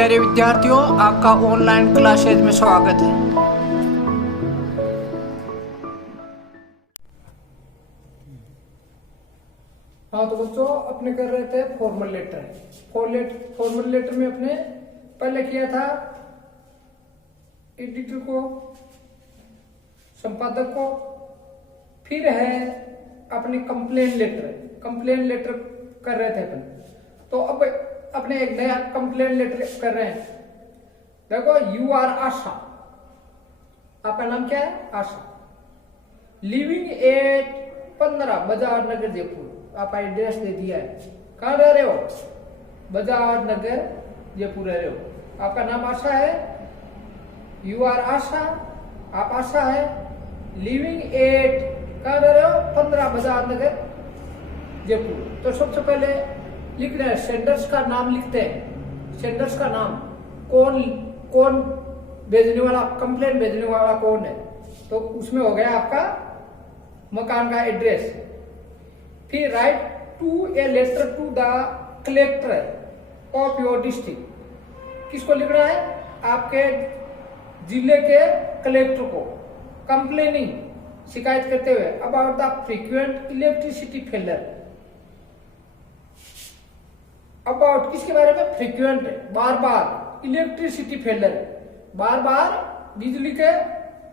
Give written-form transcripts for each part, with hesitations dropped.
प्यारे विद्यार्थियों, आपका ऑनलाइन क्लासेज में स्वागत है। हाँ तो बच्चों, अपने कर रहे थे फॉर्मल लेटर। फॉर्मल लेटर में अपने पहले किया था एडिटर को, संपादक को, फिर है अपने कंप्लेन लेटर कर रहे थे अपन। तो अब अपने एक नया कंप्लेन लेटर कर रहे हैं। देखो, यू आर आशा, आपका नाम क्या है? आशा। लिविंग एट 15 बाजार नगर जयपुर, आपका एड्रेस दे दिया है। कहाँ रह रहे हो? बाजार नगर जयपुर रह रहे हो। आपका नाम आशा है, यू आर आशा, आप आशा है। लिविंग एट, कहाँ रह रहे हो? 15 बाजार नगर जयपुर। तो सबसे पहले लिख रहे हैं, सेंडर्स का नाम लिखते हैं। सेंडर्स का नाम, कौन भेजने वाला, कंप्लेन भेजने वाला कौन है। तो उसमें हो गया आपका मकान का एड्रेस। फिर write to a letter to the collector of your district. किसको लिखना है? आपके जिले के कलेक्टर को। कंप्लेनिंग, शिकायत करते हुए about the frequent electricity failure. About किसके बारे में? फ्रीक्वेंट, बार बार, इलेक्ट्रिसिटी फेलियर, बार बार बिजली के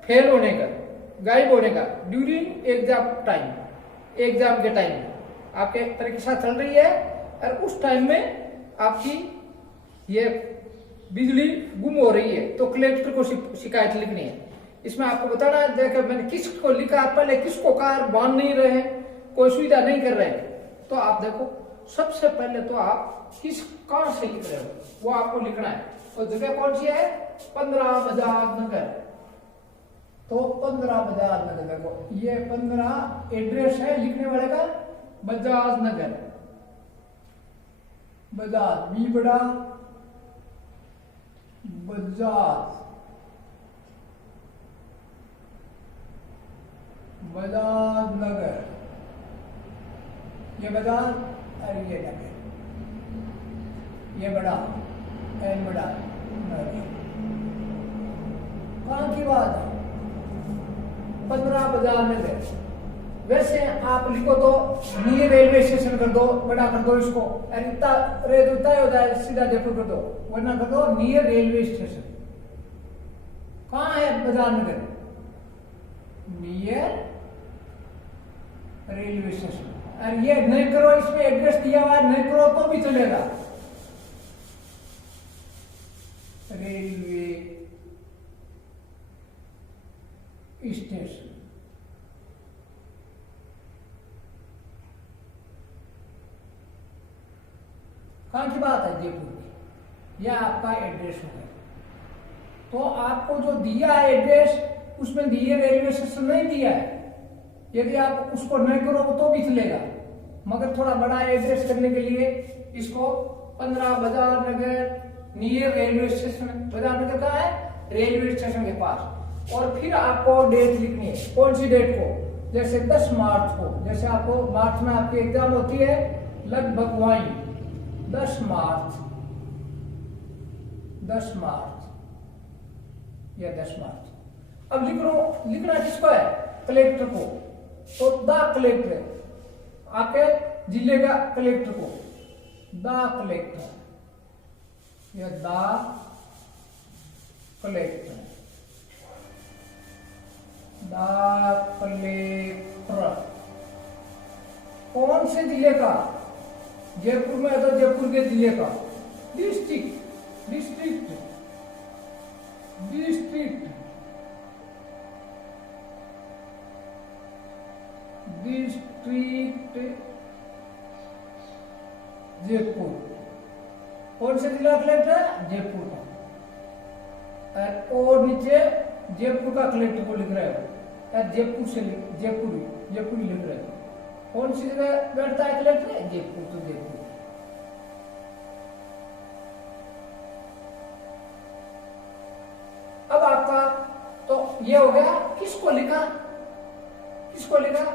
फेल होने का, गायब होने का। ड्यूरिंग एग्जाम टाइम, एग्जाम के टाइम आपके परीक्षा चल रही है और उस टाइम में आपकी ये बिजली गुम हो रही है, तो कलेक्टर को शिकायत लिखनी है। इसमें आपको बताना है, देखो मैंने किसको लिखा, पहले किसको कहा, मान नहीं रहे, कोई सुविधा नहीं कर रहे हैं। तो आप देखो, सबसे पहले तो आप किस कहां से लिख रहे हो वो आपको लिखना है। और जगह कौन सी है? 15 बाजार नगर। तो 15 बाजार नगर, देखो ये 15 एड्रेस है लिखने वाले का। बजाज नगर, बजाज, बी बड़ा बजाज, बजाज नगर, ये बजाज और ये नगर, ये बड़ा एन बड़ा नगर। कहां की बात है? 15 बाजार नगर। वैसे आप लिखो तो नियर रेलवे स्टेशन कर दो, बड़ा कर दो इसको, इतना हो जाए, सीधा जयपुर कर दो, वरना कर दो नियर रेलवे स्टेशन। कहां है बाजार नगर? Near railway station. और ये नहीं करो, इसमें एड्रेस दिया हुआ है, नहीं करो तो भी चलेगा। रेलवे स्टेशन, कहां की बात है? जयपुर की। यह आपका एड्रेस हो गया। तो आपको जो दिया है एड्रेस, उसमें दिए रेलवे स्टेशन नहीं दिया है। यदि आप उसको नहीं करो तो भी चलेगा, मगर थोड़ा बड़ा एड्रेस करने के लिए इसको 15 बाजार नगर नियर रेलवे स्टेशन। बाजार नगर कहाँ है? रेलवे स्टेशन के पास। और फिर आपको डेट लिखनी है। कौन सी डेट को? जैसे 10 मार्च को, जैसे आपको मार्च में आपकी एग्जाम होती है, लगभग वही 10 मार्च, 10 मार्च या 10 मार्च। अब लिखना किसको है? कलेक्टर को। तो द कलेक्टर, आपके जिले का कलेक्टर को, द कलेक्टर या द कलेक्टर, द कलेक्टर। कौन से जिले का? जयपुर में है तो जयपुर के जिले का। District, district, district, district Jaipur. कौन से जिला कलेक्टर? जयपुर का। और नीचे जयपुर का कलेक्टर को लिख रहे हो, जयपुर से जयपुर लिख रहे हो। कौन सी जगह बैठता है कलेक्टर? जयपुर, तो जयपुर। अब आपका तो ये हो गया। किसको लिखा? किसको लिखा?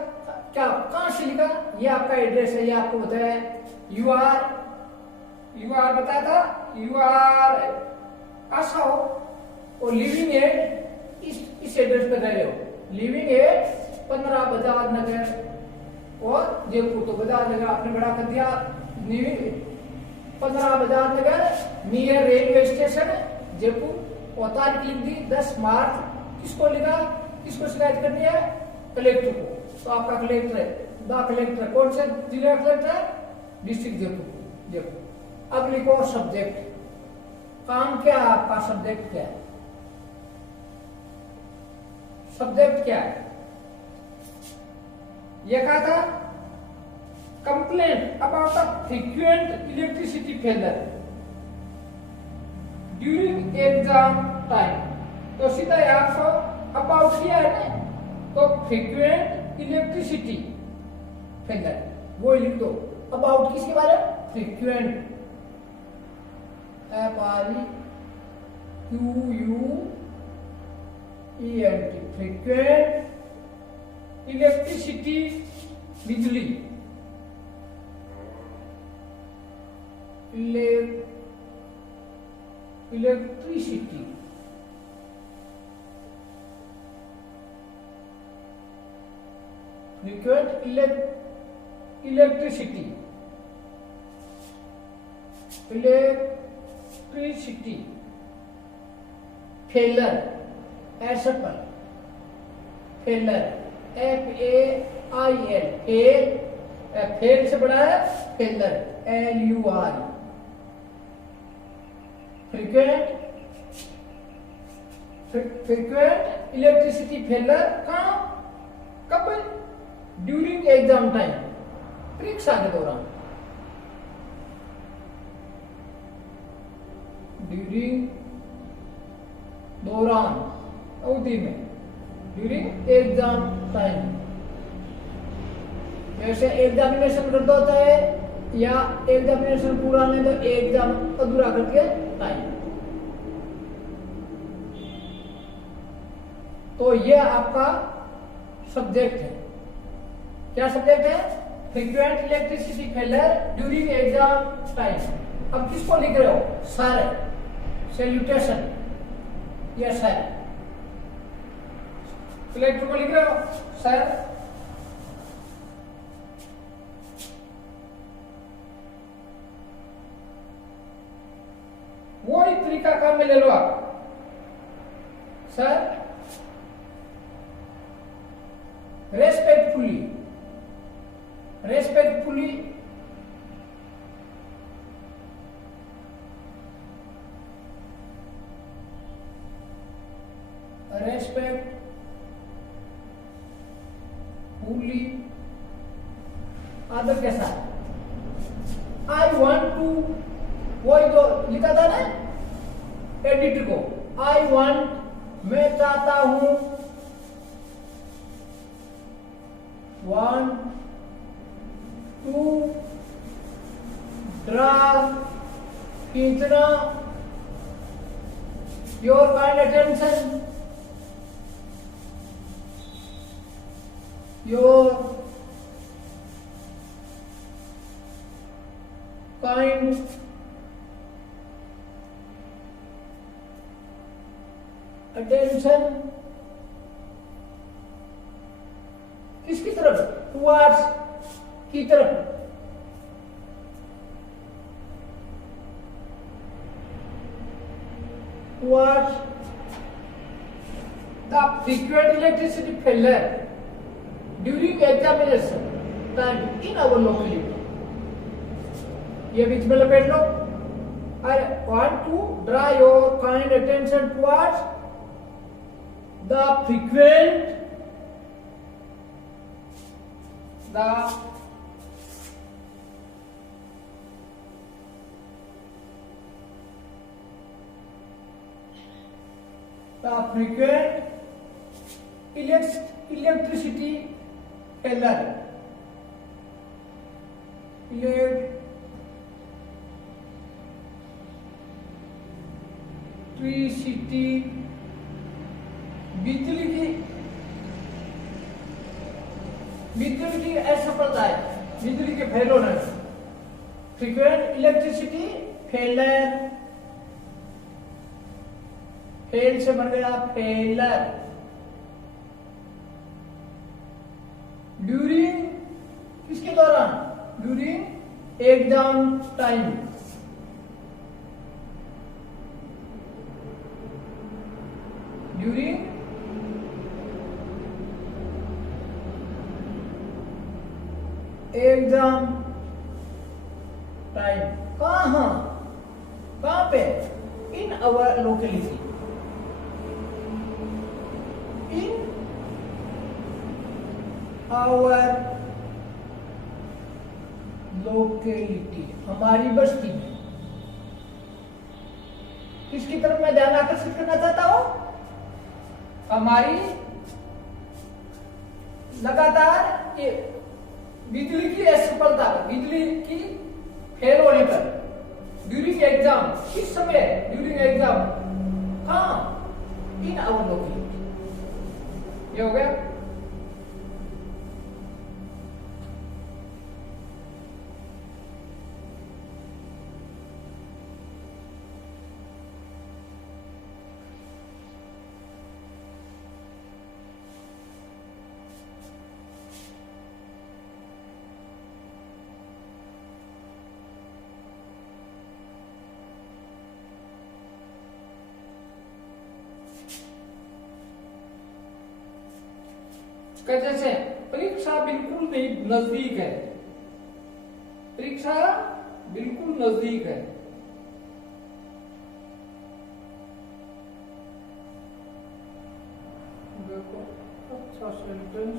क्या, कहां से लिखा? ये आपका एड्रेस है, ये आपको बताया। यू आर बताया था यू आर ऐसा हो और लिविंग एट इस एड्रेस पे रह रहे हो, लिविंग एट 15 बाजार नगर और जयपुर, तो बाजार नगर आपने बड़ा कर दिया, 15 बाजार नगर नियर रेलवे स्टेशन जयपुर, और तारीख लिख दी 10 मार्च। किसको लिखा, किसको शिकायत करनी है, कलेक्टर को। तो आपका कलेक्टर है, द कलेक्टर कौन से जिला कलेक्टर है, डिस्ट्रिक्ट जयपुर, जयपुर। अब लिखो सब्जेक्ट, काम क्या है आपका, सब्जेक्ट क्या है, सब्जेक्ट क्या है, ये कहा था complaint about a frequent electricity failure during exam time. तो सीधा आपको अबाउट किया है ना, तो फ्रीक्वेंट इलेक्ट्रिसिटी फेलियर वो लिख दो। अबाउट किसके बारे में, फ्रीक्वेंट, FREQUENT, फ्रीक्वेंट इलेक्ट्रिसिटी, बिजली, electricity, frequent electricity, electricity failure, ऐसा पर फेलर, FAIL, फेल, फेल से बड़ा है failure, LUR, frequent electricity failure कहाँ, कब, ड्यूरिंग एग्जाम टाइम, परीक्षा के दौरान, ड्यूरिंग दौरान अवधि में, ड्यूरिंग एग्जाम टाइम। जैसे एग्जामिनेशन करता होता है या एग्जामिनेशन पूरा नहीं तो एग्जाम अधूरा करके टाइम। तो ये आपका सब्जेक्ट है, क्या सब्जेक्ट है, frequent electricity failure during exam time. अब किसको लिख रहे हो, sir, salutation, yes sir, collector को लिख रहे हो सर। वो ही तरीका काम में ले लो आप, सर रेस्पेक्टफुली, रेस्पेक्टफुली आदर के साथ, आई वॉन्ट टू, वही तो लिखा था ना एडिटर को, आई वॉन्ट, मैं चाहता हूं, want to draw, खींचना, your kind attention, your kind attention, किसकी तरफ, टुवर्ड्स की तरफ, towards the frequent electricity failure during examination time in our locality. ये बीच में लपेट लो, I want to draw your kind attention towards the frequent, the frequent electricity failure, electricity, बिजली की असफलता है, बिजली के फेल होने, फ्रीक्वेंट इलेक्ट्रिसिटी फेलियर फेल से बन गया फेलर। ड्यूरिंग किसके दौरान, during exam time. During exam time. कहाँ कहाँ पे, इन अवर लोकेलिटी, इन आवर लोकेलिटी, हमारी बस्ती में। किसकी तरफ मैं ध्यान आकर्षित करना चाहता हूं, हमारी लगातार ये बिजली की असफलता पर, बिजली की फेल होने पर, ड्यूरिंग एग्जाम, किस समय, ड्यूरिंग एग्जाम, कहां, इन आवर लोकेलिटी। ये हो गया। कैसे, परीक्षा बिल्कुल नजदीक है, परीक्षा बिल्कुल नजदीक है। देखो अच्छा सेंटेंस,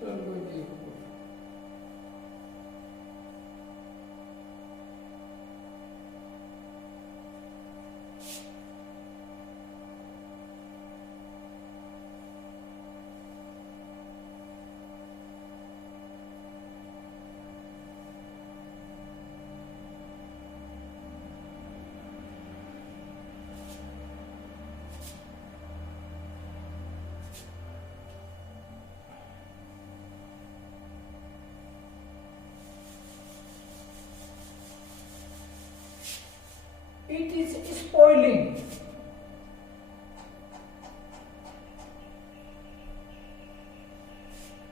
चलो देखो it is spoiling,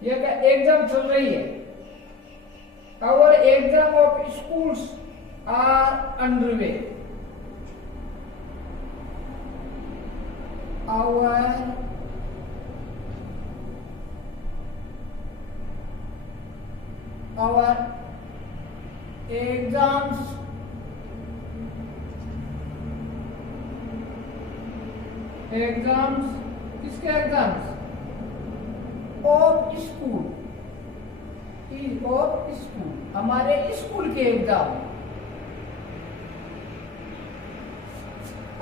ये क्या एग्जाम चल रही है, our exam of schools are underway, our exams exams, किसके exams, of school, of school, हमारे स्कूल के एग्जाम,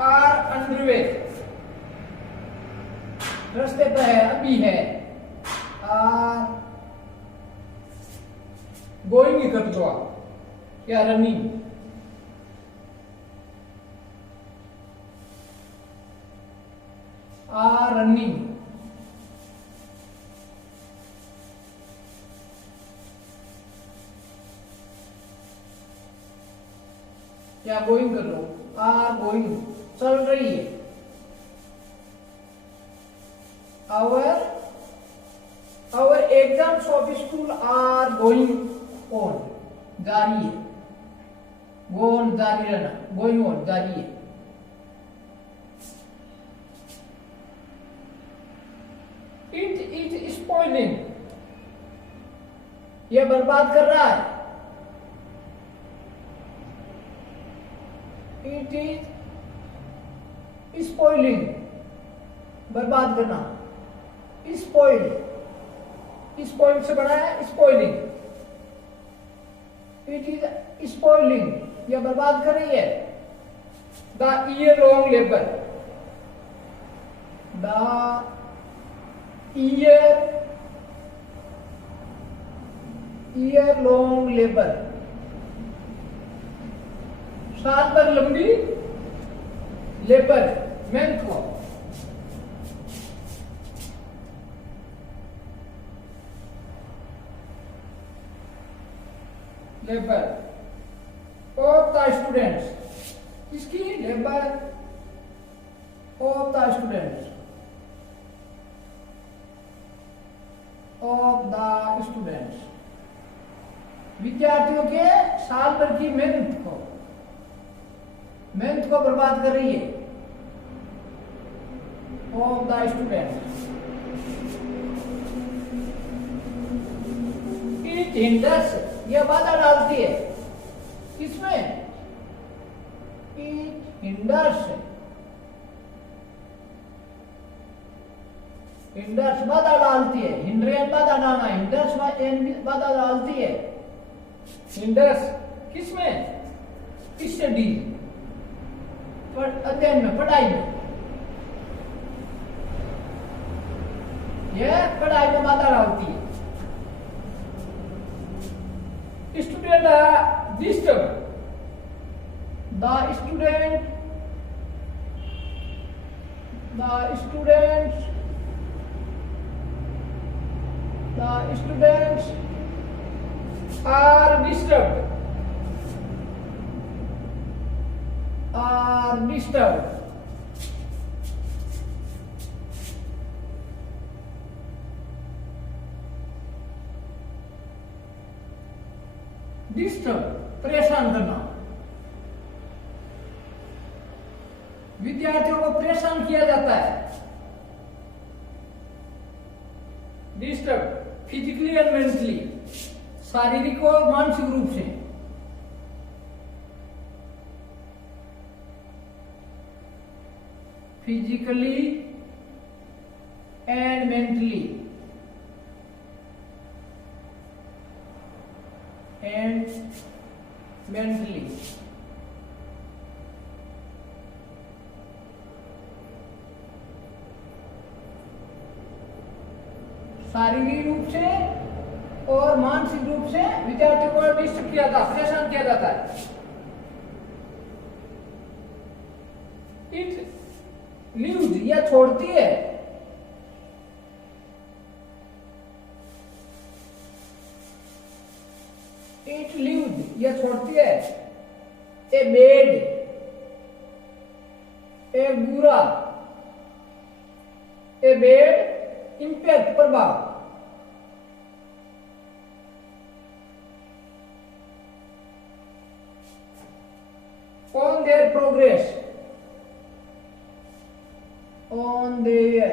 आर अंडरवे, रास्ते पर है, अभी है, आर गोइंग कर दो आप, या रनिंग, आर रनिंग, या गोइंग कर लो, आर गोइंग, चल रही है, our exams of school are going on, जारी है, go on जारी रहना, going on जारी है, it is spoiling, ये बर्बाद कर रहा है, it is spoiling, बर्बाद करना, स्पॉइल, स्पॉइल से बना है स्पॉइलिंग, इट इज स्पॉइलिंग, यह बर्बाद कर रही है। The year long labour, the year long labour, साल भर लंबी लेबर, मेहनत को, लेबर ऑफ द स्टूडेंट्स, किसकी? Labour of the students, of the students, विद्यार्थियों के साल भर की मेहनत को बर्बाद कर रही है। Of the students, it hinders, यह बाधा डालती है, किसमें? इट हिंडर्स, हिंडर्स बाधा डालती है, हिंड्रेन बाधा डालना, हिंडर्स बाधा डालती है, हिंडर्स किसमें? स्टडी, अध्ययन में, पढ़ाई में, यह पढ़ाई में बाधा डालती है। Student disturb, the students are disturbed, disturb, परेशान करना, विद्यार्थियों को परेशान किया जाता है। डिस्टर्ब फिजिकली एंड मेंटली, शारीरिक और मानसिक रूप से। फिजिकली एंड मेंटली, शारीरिक रूप से और मानसिक रूप से विद्यार्थियों को डिस्टर्ब किया जाता, परेशान किया जाता है। इट लीव्स, यह छोड़ती है, इट लीव्स, यह छोड़ती है, ए बेड, ए बुरा, ए बेड इम्पैक्ट, प्रभाव, on their progress, on their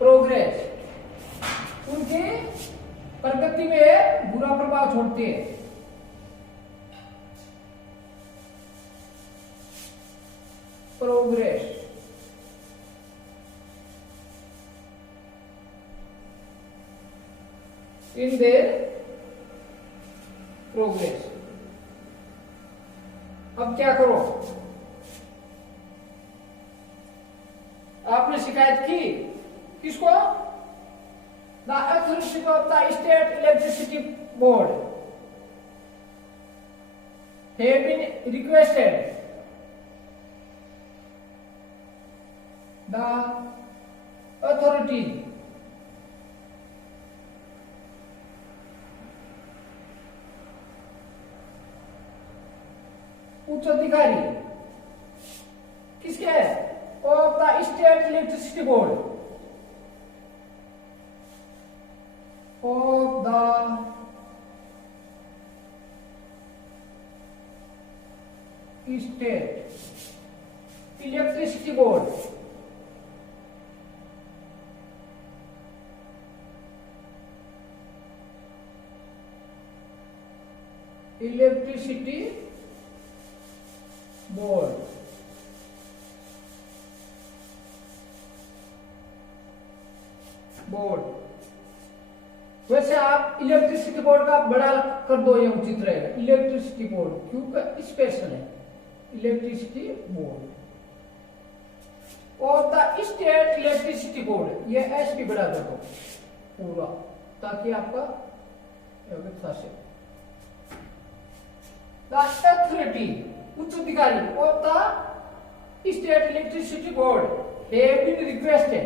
progress, उनके प्रगति में बुरा प्रभाव छोड़ती है। Progress, in their progress। अब क्या करो? आपने शिकायत की किसको? The authority of the state electricity board have been requested the authority उच्च अधिकारी किसके है? Of the state electricity board, of the state electricity board, electricity board board. वैसे आप इलेक्ट्रिसिटी बोर्ड का बड़ा कर दो, ये उचित रहेगा, इलेक्ट्रिसिटी बोर्ड, क्योंकि स्पेशल है इलेक्ट्रिसिटी बोर्ड। और द स्टेट इलेक्ट्रिसिटी बोर्ड, ये एस भी बड़ा कर दो पूरा, ताकि आपका व्यवस्था से द अथॉरिटी, उच्च अधिकारी of the state electricity board have been requested,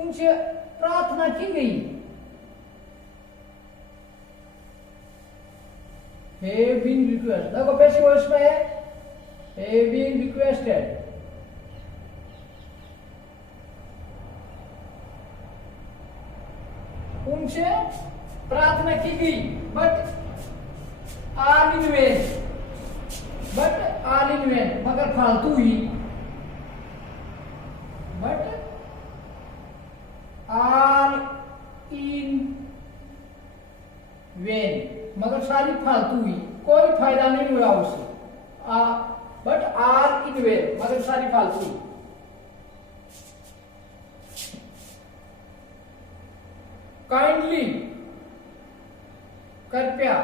उनसे प्रार्थना की गई, हैव बीन रिक्वेस्ट, देखो पैसिव वॉइस में है हैव बीन रिक्वेस्टेड, उनसे प्रार्थना की गई, बट ऑल इन वेन, मगर फालतू ही, बट ऑल इन वेन, मगर सारी फालतू हुई, कोई फायदा नहीं हुआ उससे, बट ऑल इन वेन, मगर सारी फालतू हुई। काइंडली, कृपया,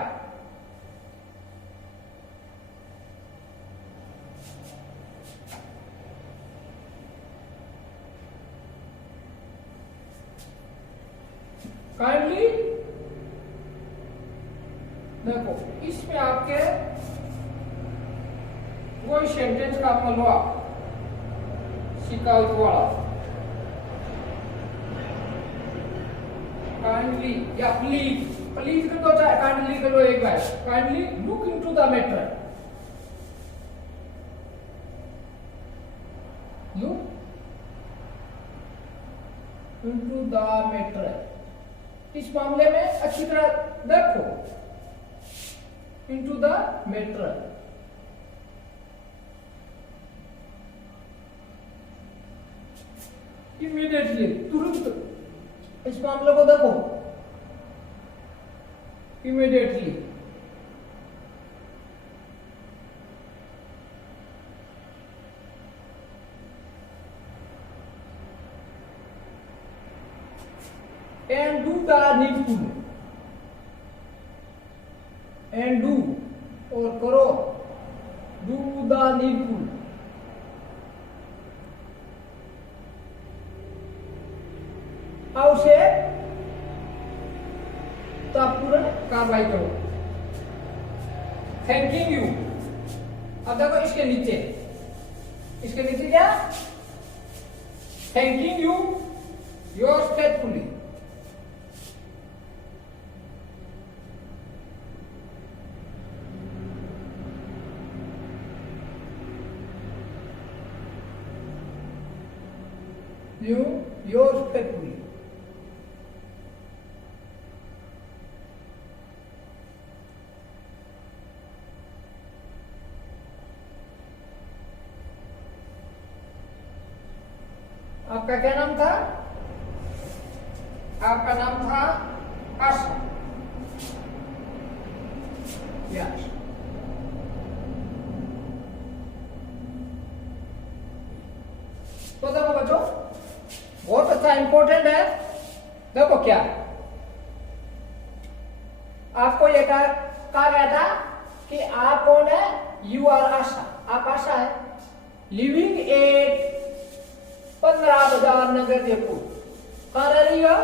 काइंडली, देखो इसमें आपके वही सेंटेंस का मलवा शिकायत वाला, काइंडली या प्लीज, प्लीज कर दो चाहे काइंडली कर दो, एक बार kindly look into the matter, look into the matter, इस मामले में अच्छी तरह देखो, इनटू द मैटर, इमीडिएटली, तुरंत इस मामले को देखो, immediately, and do the needful, and do और करो, do the needful, से पूर्ण कार्रवाई करो। थैंकिंग यू, अब देखो इसके नीचे क्या, thanking you yours faithfully, you yours faithfully, आपका क्या नाम था? आपका नाम था आशा, यस। तो देखो बच्चों बहुत अच्छा इंपॉर्टेंट है। देखो क्या आपको ये कहा गया था कि आप कौन है? यू आर आशा, आप आशा है। लिविंग एट 15 बाजार नगर जयपुर, कहाँ रह रही हो?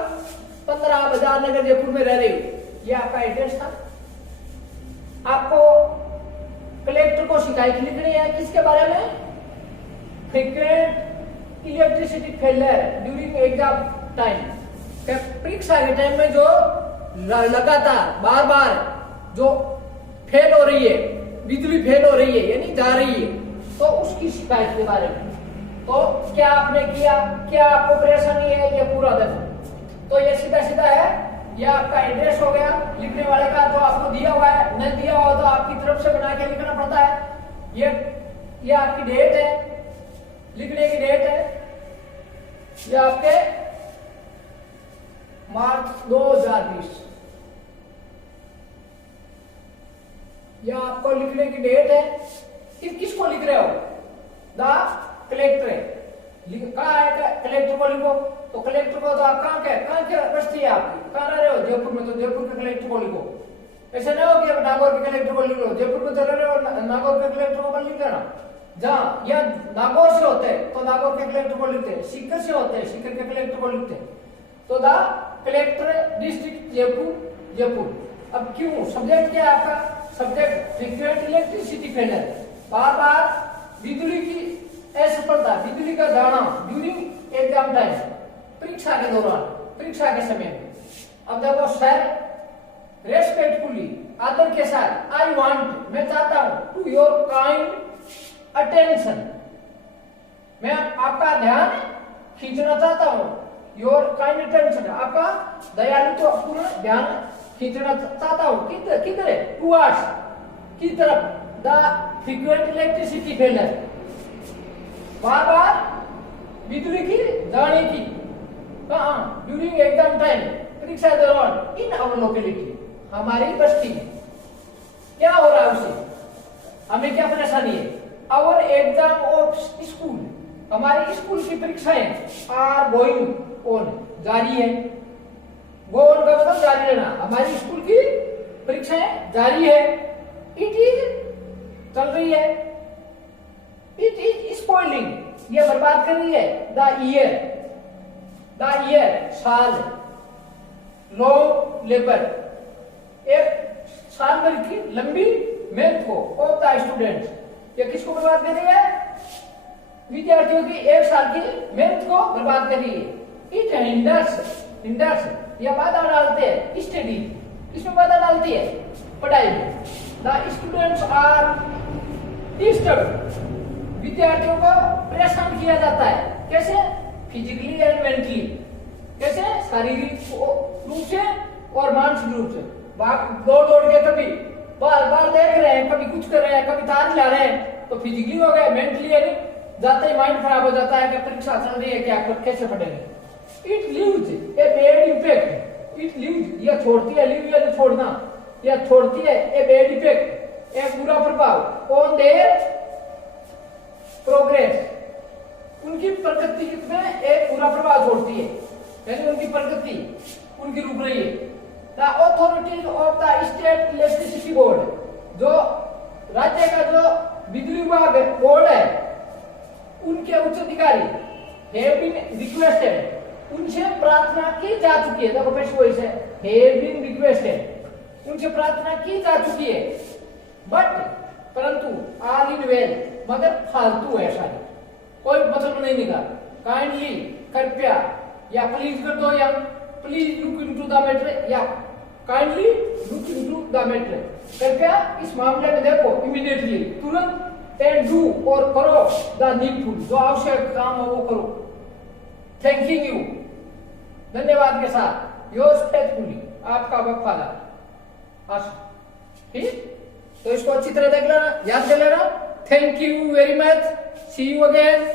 15 बाजार नगर जयपुर में रह रही हो। ये आपका एड्रेस था। आपको कलेक्टर को शिकायत लिखनी है किसके बारे में? Frequent electricity failure during exam time, परीक्षा के टाइम में जो लगातार बार बार जो फेल हो रही है, बिजली फेल हो रही है यानी जा रही है, तो उसकी शिकायत के बारे में। तो क्या आपने किया, क्या आपको परेशानी है, ये पूरा देखो। तो ये सीधा सीधा है, ये आपका एड्रेस हो गया लिखने वाले का, जो आपको दिया हुआ है। नहीं दिया हुआ तो आपकी तरफ से बना के लिखना पड़ता है। ये आपकी डेट है, लिखने की डेट है, ये आपके मार्च 2020, यह आपको लिखने की डेट है। किसको लिख रहे हो? द कलेक्टर, कहा है कलेक्टर को लिखो। तो कलेक्टर को तो आप कहाँ के बस्ती है आपकी, कहाँ रह रहे हो, जयपुर में, तो जयपुर के कलेक्टर को लिखो। ऐसे नहीं हो कि अब नागौर के कलेक्टर को लिख लो, जयपुर में चले रहे हो नागौर के कलेक्टर को लिख लेना। जहाँ या नागौर से होते हैं तो नागौर के कलेक्टर को लिखते हैं, सीकर से होते हैं सीकर के कलेक्टर को लिखते हैं। तो the collector district Jaipur, Jaipur. अब क्यों सब्जेक्ट क्या है आपका, सब्जेक्ट फ्रीक्वेंट इलेक्ट्रिसिटी फेलियर, बार बार बिजली की असफलता, बिजली का जाना ड्यूरिंग एग्जाम टाइम, परीक्षा के दौरान, परीक्षा के समय में। अब देखो सर, रेस्पेक्टफुली, आदर के साथ, आई वांट, मैं चाहता हूं, टू योर काइंड अटेंशन, मैं आपका ध्यान खींचना चाहता हूं, योर काइंड अटेंशन, आपका दयालुत्व पूर्ण ध्यान खींचना चाहता हूं, किधर है, टुवर्ड्स, की तरफ, द फ्रीक्वेंट इलेक्ट्रिसिटी फेलियर, बार बार बिजली की जाने की, कहाँ, ड्यूरिंग एग्जाम टाइम, परीक्षा दौरान, इन आवर लोकेलिटी, हमारी बस्ती में। क्या हो रहा है उसे, हमें क्या परेशानी है, आवर एग्जाम ऑफ स्कूल, हमारी स्कूल की परीक्षाएं आर गोइंग ऑन, जारी है, गो ऑन का मतलब जारी रहना, हमारी स्कूल की परीक्षाएं जारी है, इट इज चल रही है, इट इज स्पॉइलिंग, ये बर्बाद कर रही है, द ईयर साल, लॉन्ग लेबर, एक साल भर की लंबी मेहनत को, ऑफ द स्टूडेंट्स, ये किसको बर्बाद कर रही है, विद्यार्थियों की एक साल की मेहनत को बर्बाद कर रही है। इट हिंडर्स, यह बाधा डालते हैं, स्टडी, इसमें बाधा डालती है पढ़ाई में, द स्टूडेंट्स आर डिस्टर्ब, विद्यार्थियों को परेशान किया जाता है, कैसे, फिजिकली एंड मेंटली, कैसे, शारीरिक रूप से और मानसिक रूप से, दौड़ के कभी बार बार देख रहे हैं, कभी कुछ कर रहे हैं, कभी तार हिला रहे हैं, तो फिजिकली हो गए, मेंटली यानी जाते ही माइंड खराब हो जाता है कि परीक्षा चल रही है, क्या कैसे पढ़ेंगे। It leaves a bad effect, it leaves, यह छोड़ती है, लीव या छोड़ना, यह छोड़ती है ए बैड इफेक्ट, एक बुरा प्रभाव, ऑन देयर प्रोग्रेस, उनकी प्रगति में एक बुरा प्रभाव छोड़ती है, यानी उनकी प्रगति उनकी रुक रही है। The authorities of the state electricity board, जो राज्य का जो बिजली विभाग बोर्ड है, उनके उच्च अधिकारी हैव बीन रिक्वेस्टेड, उनसे प्रार्थना की जा चुकी है, देखो पेश वॉइस है, हैव बीन रिक्वेस्टेड, उनसे प्रार्थना की जा चुकी है, बट परंतु ऑल इन वेल, मगर फालतू है सारी, कोई मतलब नहीं निकाल, काइंडली, कृपया, या प्लीज कर दो, या please look into the matter, या kindly look into the matter, कृपया इस मामले में देखो, इमीडिएटली, तुरंत, एंड डू, और करो द नीडफुल, जो आवश्यक काम हो वो करो, थैंकिंग यू, धन्यवाद के साथ, योर्स फेथफुली, आपका वफादार आशा। ठीक, तो इसको अच्छी तरह देख लेना, याद कर लेना। Thank you very much, see you again.